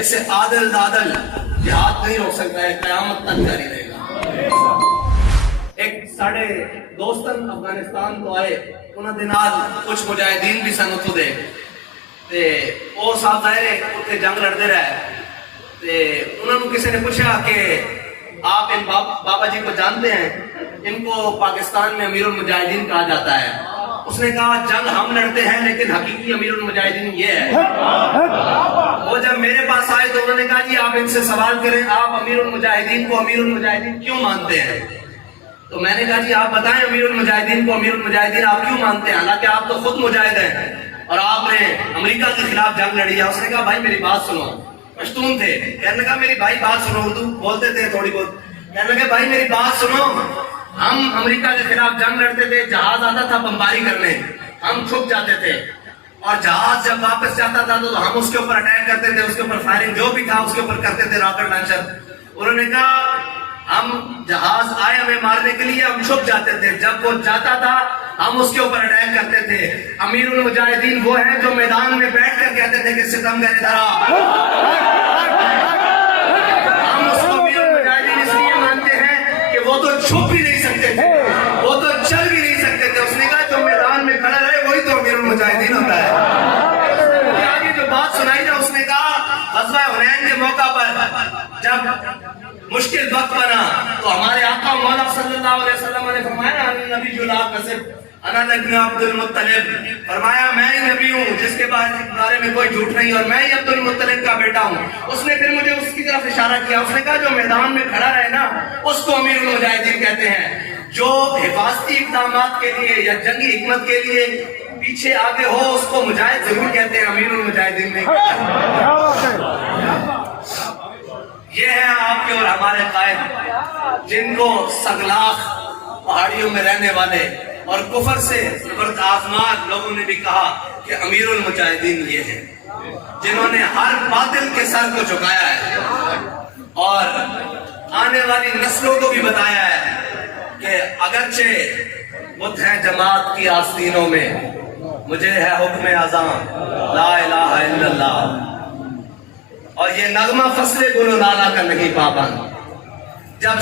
اسے عادل دادل جہاد نہیں روک سکتا ہے، قیامت تک جاری رہے گا۔ ایک ساڑھے دوستن افغانستان تو آئے، انہوں نے کچھ مجاہدین بھی سن اتو دے تے وہ صاحب ظاہر ہے اتنے جنگ لڑتے رہے تے انہوں نے کسی نے پوچھا کہ آپ ان بابا جی کو جانتے ہیں، ان کو پاکستان میں امیر المجاہدین کہا جاتا ہے۔ اس نے کہا جنگ ہم لڑتے ہیں لیکن حقیقی امیر المجاہدین یہ ہے۔ وہ جب میرے پاس آئے تو انہوں نے کہا جی آپ ان سے سوال کریں، آپ امیر المجاہدین کو امیر المجاہدین کیوں مانتے ہیں؟ تو میں نے کہا جی آپ بتائیں امیر المجاہدین کو امیر المجاہدین آپ کیوں مانتے ہیں، حالانکہ آپ تو خود مجاہد ہیں اور آپ نے امریکہ کے خلاف جنگ لڑی ہے۔ اس نے کہا بھائی میری بات سنو، پشتون تھے، کہنے لگا میری بھائی بات سنو، اردو بولتے تھے تھوڑی بہت، کہنے لگا بھائی میری بات سنو، ہم امریکہ کے خلاف جنگ لڑتے تھے، جہاز آتا تھا بمباری کرنے، ہم چھپ جاتے تھے اور جہاز جب واپس جاتا تھا تو ہم اس کے اوپر اٹیک کرتے تھے، اس کے اوپر فائرنگ جو بھی تھا اس کے اوپر کرتے تھے، راکٹ لانچر۔ انہوں نے کہا ہم جہاز آئے ہمیں مارنے کے لیے، ہم چھپ جاتے تھے، جب وہ جاتا تھا ہم اس کے اوپر اٹیک کرتے تھے۔ امیر المجاہدین وہ ہیں جو میدان میں بیٹھ کر کہتے تھے کہ ستمگر ادھر آ۔ ہم اس کو امیر المجاہدین اس لیے مانتے ہیں کہ وہ تو چھپ بھی نہیں سکتے تھے، وہ تو چل بھی نہیں سکتے تھے۔ اس نے کہا جو میدان میں کھڑا رہے وہی تو امیر المجاہدین ہوتا ہے۔ آگے جو بات سنائی نا، اس نے کہا غزوہ حنین کے موقع پر جب مشکل وقت بنا تو ہمارے آقا مولا صلی اللہ علیہ وسلم نے فرمایا نبی جو لا نصب انا ابن عبد المطلب، فرمایا میں ہی نبی ہوں جس کے بارے میں کوئی جھوٹ نہیں، اور میں ہی عبد المطلب کا بیٹا ہوں۔ اس نے پھر مجھے اس کی طرف اشارہ کیا، اس نے کہا جو میدان میں کھڑا رہے نا اس کو امیر المجاہدین کہتے ہیں، جو حفاظتی اقدامات کے لیے یا جنگی حکمت کے لیے پیچھے آگے ہو اس کو مجاہد ضرور کہتے ہیں، امیر المجاہدین نہیں کہتے۔ یہ ہے آپ کے اور ہمارے قائد، جن کو سگلاخ پہاڑیوں میں رہنے والے اور کفر سے زبرد آزمار لوگوں نے بھی کہا کہ امیر المجاہدین یہ ہیں، جنہوں نے ہر باطل کے سر کو جھکایا ہے اور آنے والی نسلوں کو بھی بتایا ہے کہ اگرچہ بدھ ہیں جماعت کی آستینوں میں، مجھے ہے حکم اذاں لا الہ الا اللہ، اور یہ نغمہ فصل گل و لالا کا نہیں پابند۔ جب